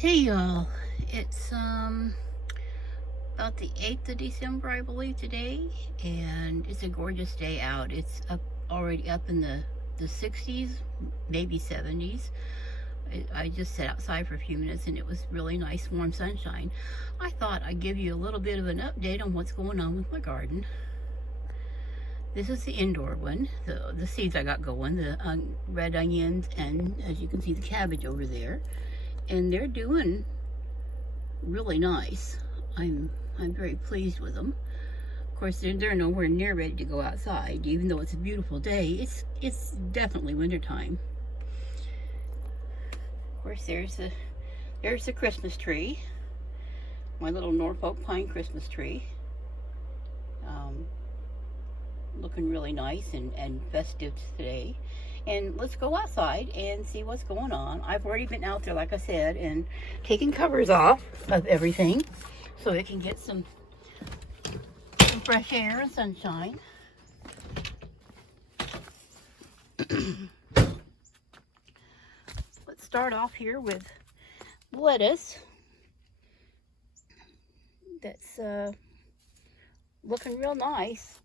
Hey y'all, it's about the 8th of December, I believe, today, and it's a gorgeous day out. It's already up in the 60s, maybe 70s. I just sat outside for a few minutes and it was really nice warm sunshine. I thought I'd give you a little bit of an update on what's going on with my garden. This is the indoor one, the seeds I got going, the red onions, and as you can see, the cabbage over there. And they're doing really nice. I'm very pleased with them. Of course, they're nowhere near ready to go outside, even though it's a beautiful day. It's definitely wintertime. Of course, there's the Christmas tree, my little Norfolk pine Christmas tree. Looking really nice and festive today. And let's go outside and see what's going on. I've already been out there, like I said, and taking covers off of everything so it can get some fresh air and sunshine. Let's start off here with lettuce. That's looking real nice.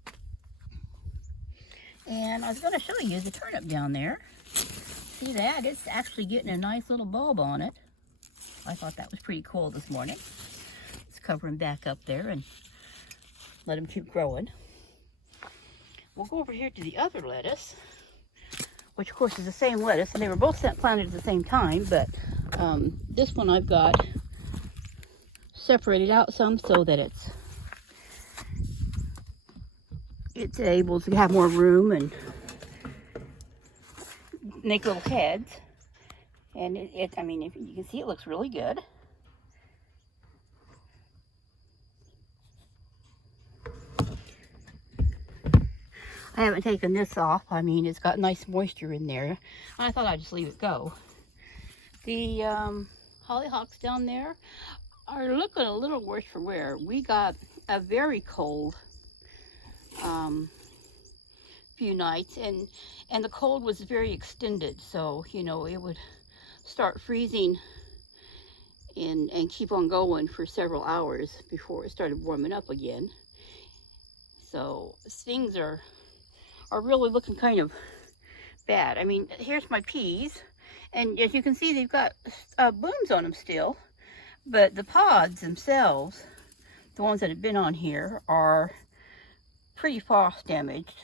And I was going to show you the turnip down there. See that? It's actually getting a nice little bulb on it. I thought that was pretty cool this morning. Let's cover him back up there and let him keep growing. We'll go over here to the other lettuce, which of course is the same lettuce, and they were both planted at the same time, but this one I've got separated out some so that it's able to have more room and make little heads. And I mean, if you can see, it looks really good. I haven't taken this off. I mean, it's got nice moisture in there. I thought I'd just leave it go. The hollyhocks down there are looking a little worse for wear. We got a very cold few nights, and the cold was very extended, so you know it would start freezing and keep on going for several hours before it started warming up again. So things are really looking kind of bad. I mean, here's my peas, and as you can see, they've got blooms on them still, but the pods themselves, the ones that have been on here, are pretty frost damaged,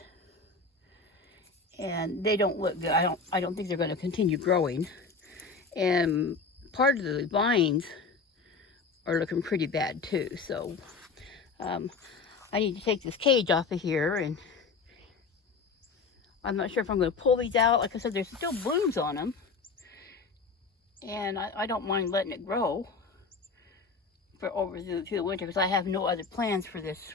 and they don't look good. I don't think they're going to continue growing, and part of the vines are looking pretty bad too. So I need to take this cage off of here, and I'm not sure if I'm going to pull these out. Like I said, there's still blooms on them, and I don't mind letting it grow for over through the winter, because I have no other plans for this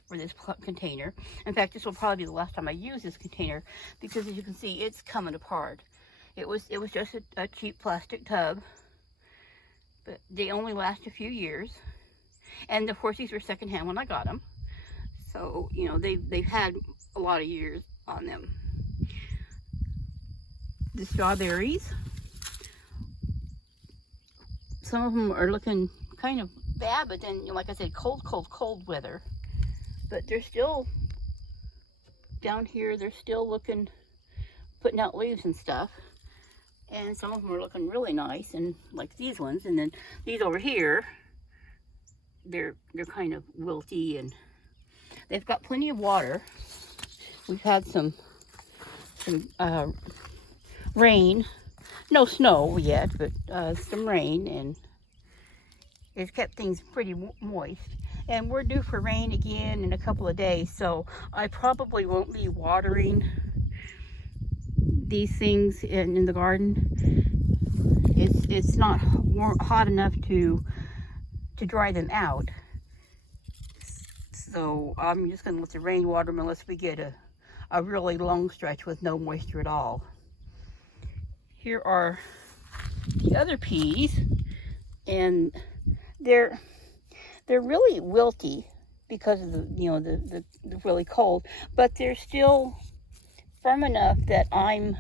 container. In fact, this will probably be the last time I use this container, because as you can see, it's coming apart. It was just a cheap plastic tub, but they only last a few years. And of course, these were secondhand when I got them, so you know they've had a lot of years on them. The strawberries, some of them are looking kind of bad, but then, you know, like I said, cold weather. But they're still down here. They're still putting out leaves and stuff. And some of them are looking really nice, and like these ones. And then these over here, they're kind of wilty, and they've got plenty of water. We've had some rain, no snow yet, but some rain, and it's kept things pretty moist. And we're due for rain again in a couple of days, so I probably won't be watering these things in the garden. It's not hot enough to dry them out. So I'm just going to let the rain water them unless we get a really long stretch with no moisture at all. Here are the other peas, and they're really wilty because of the really cold, but they're still firm enough that I'm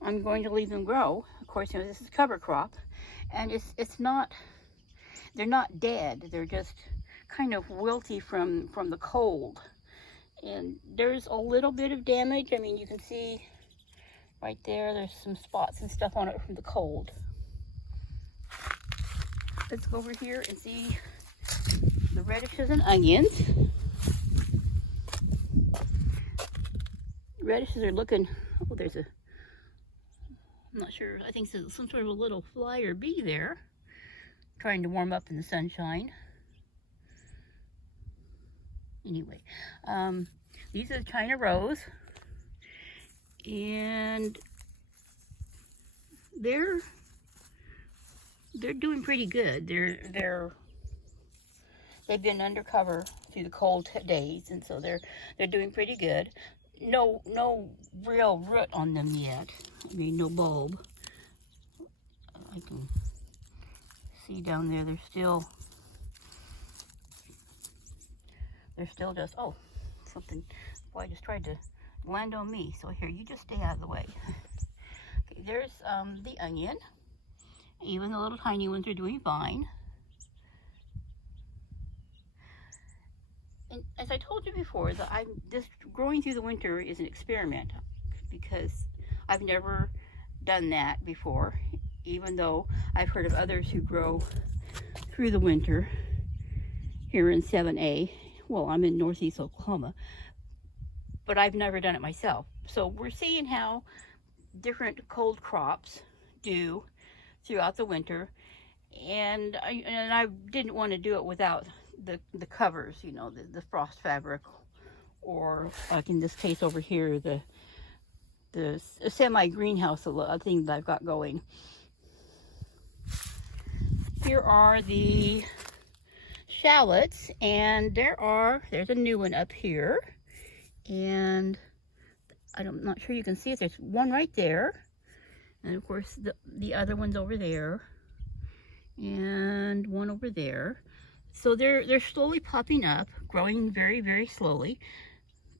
going to leave them grow. Of course, you know, this is cover crop, and it's not, they're not dead. They're just kind of wilty from the cold. And there's a little bit of damage. I mean, you can see right there, there's some spots and stuff on it from the cold. Let's go over here and see the radishes and onions. Radishes are looking, oh, there's a, I'm not sure, I think it's some sort of a little fly or bee there, trying to warm up in the sunshine. Anyway, these are the China Rose, and they're doing pretty good. They've been undercover through the cold days, and so they're doing pretty good. No real root on them yet. I mean, no bulb. I can see down there. They're still just, oh, something. Boy, just tried to land on me. So here, you just stay out of the way. Okay, there's the onion. Even the little tiny ones are doing fine. And as I told you before, that this growing through the winter is an experiment, because I've never done that before, even though I've heard of others who grow through the winter here in 7A. Well, I'm in northeast Oklahoma, but I've never done it myself. So we're seeing how different cold crops do throughout the winter, and I didn't want to do it without the covers, you know, the frost fabric, or like in this case over here, the semi greenhouse thing that I've got going. Here are the shallots, and there's a new one up here, and I'm not sure you can see it. There's one right there, and of course the other one's over there, and one over there. So they're slowly popping up, growing very, very slowly,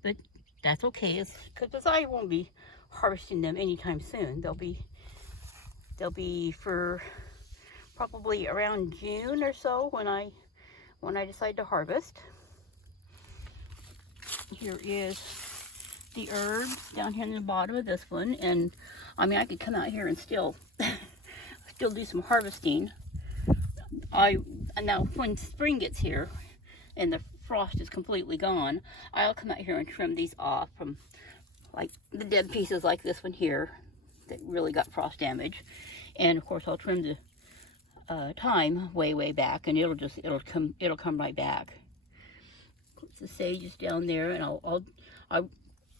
but that's okay, because I won't be harvesting them anytime soon. They'll be for probably around June or so when I decide to harvest. Here is the herbs down here in the bottom of this one, and I mean, I could come out here and still do some harvesting. Now when spring gets here and the frost is completely gone, I'll come out here and trim these off from like the dead pieces like this one here that really got frost damage. And of course I'll trim the thyme way back, and it'll come right back. The sage is down there, and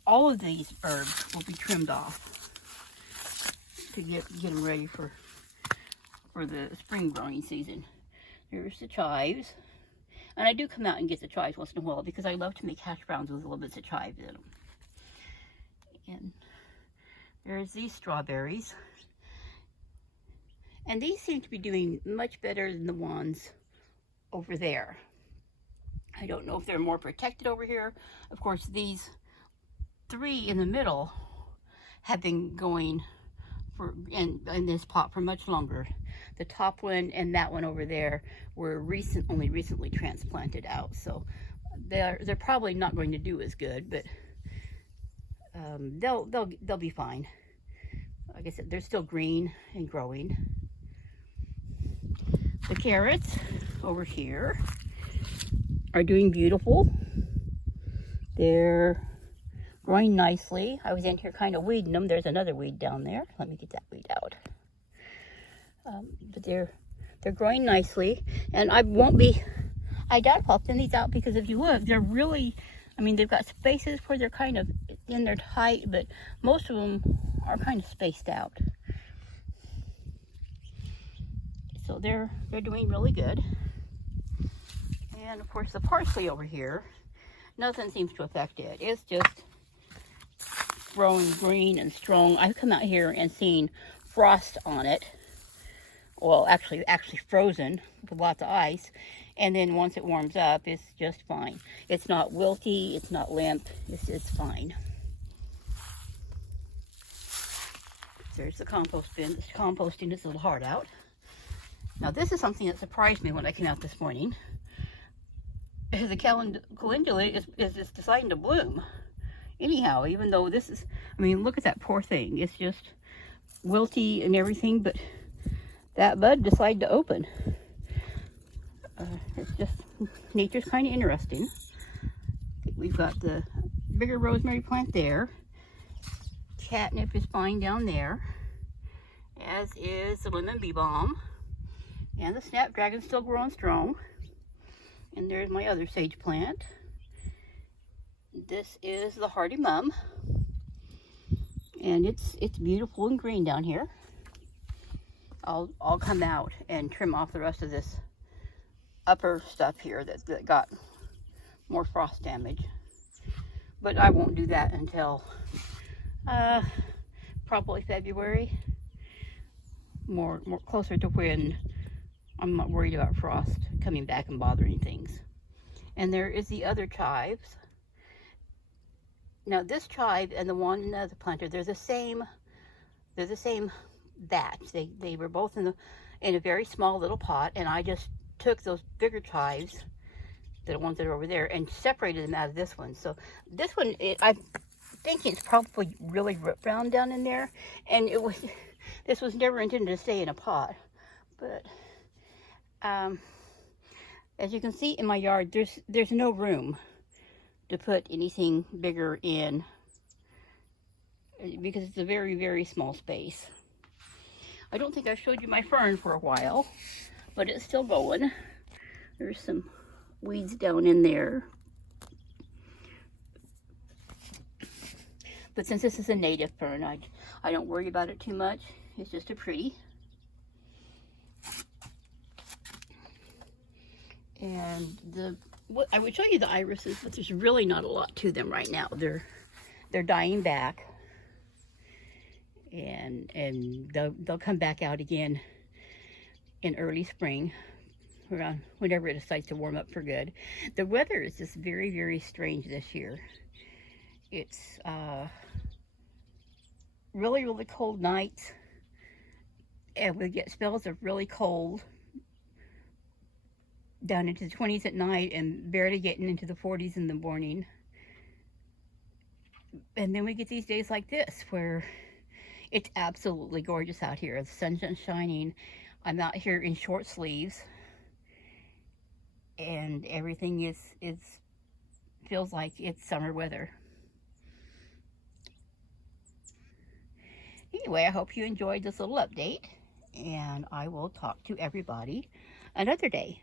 all of these herbs will be trimmed off to get them ready for the spring growing season. Here's the chives, and I do come out and get the chives once in a while because I love to make hash browns with little bits of chives in them. And there's these strawberries, and these seem to be doing much better than the ones over there. I don't know if they're more protected over here. Of course, these three in the middle have been going in this pot for much longer. The top one and that one over there were only recently transplanted out, so they're probably not going to do as good, but they'll be fine. Like I said, they're still green and growing. The carrots over here are doing beautiful. They're growing nicely. I was in here kind of weeding them. There's another weed down there. Let me get that weed out. But they're growing nicely, and I doubt if I'll thin these out, because if you look, they're really, I mean, they've got spaces where they're kind of in their height, but most of them are kind of spaced out. So they're doing really good. And of course the parsley over here, nothing seems to affect it. It's just growing green and strong. I've come out here and seen frost on it. Well, actually frozen with lots of ice. And then once it warms up, it's just fine. It's not wilty, it's not limp, it's fine. There's the compost bin. It's composting its little heart out. Now this is something that surprised me when I came out this morning. The calendula is deciding to bloom. Anyhow, even though this is, I mean, look at that poor thing. It's just wilty and everything, but that bud decided to open. It's just, nature's kind of interesting. We've got the bigger rosemary plant there. Catnip is fine down there, as is the lemon bee balm. And the snapdragon's still growing strong. And there's my other sage plant. This is the hardy mum. And it's beautiful and green down here. I'll come out and trim off the rest of this upper stuff here that got more frost damage. But I won't do that until probably February. More closer to when I'm not worried about frost coming back and bothering things. And there is the other chives. Now this chive and the one in the other planter, they're the same batch. They were both in a very small little pot, and I just took those bigger chives, the ones that are over there, and separated them out of this one. So this one, I'm thinking it's probably really root brown down in there, and this was never intended to stay in a pot. But as you can see in my yard, there's no room to put anything bigger in because it's a very, very small space. I don't think I showed you my fern for a while, but it's still going. There's some weeds down in there. But since this is a native fern, I don't worry about it too much. It's just a pretty. And I would show you the irises, but there's really not a lot to them right now. They're dying back, and they'll come back out again in early spring, around whenever it decides to warm up for good. The weather is just very, very strange this year. It's really, really cold nights, and we get spells of really cold down into the 20s at night and barely getting into the 40s in the morning. And then we get these days like this where it's absolutely gorgeous out here. The sun's shining. I'm out here in short sleeves, and everything feels like it's summer weather. Anyway, I hope you enjoyed this little update, and I will talk to everybody another day.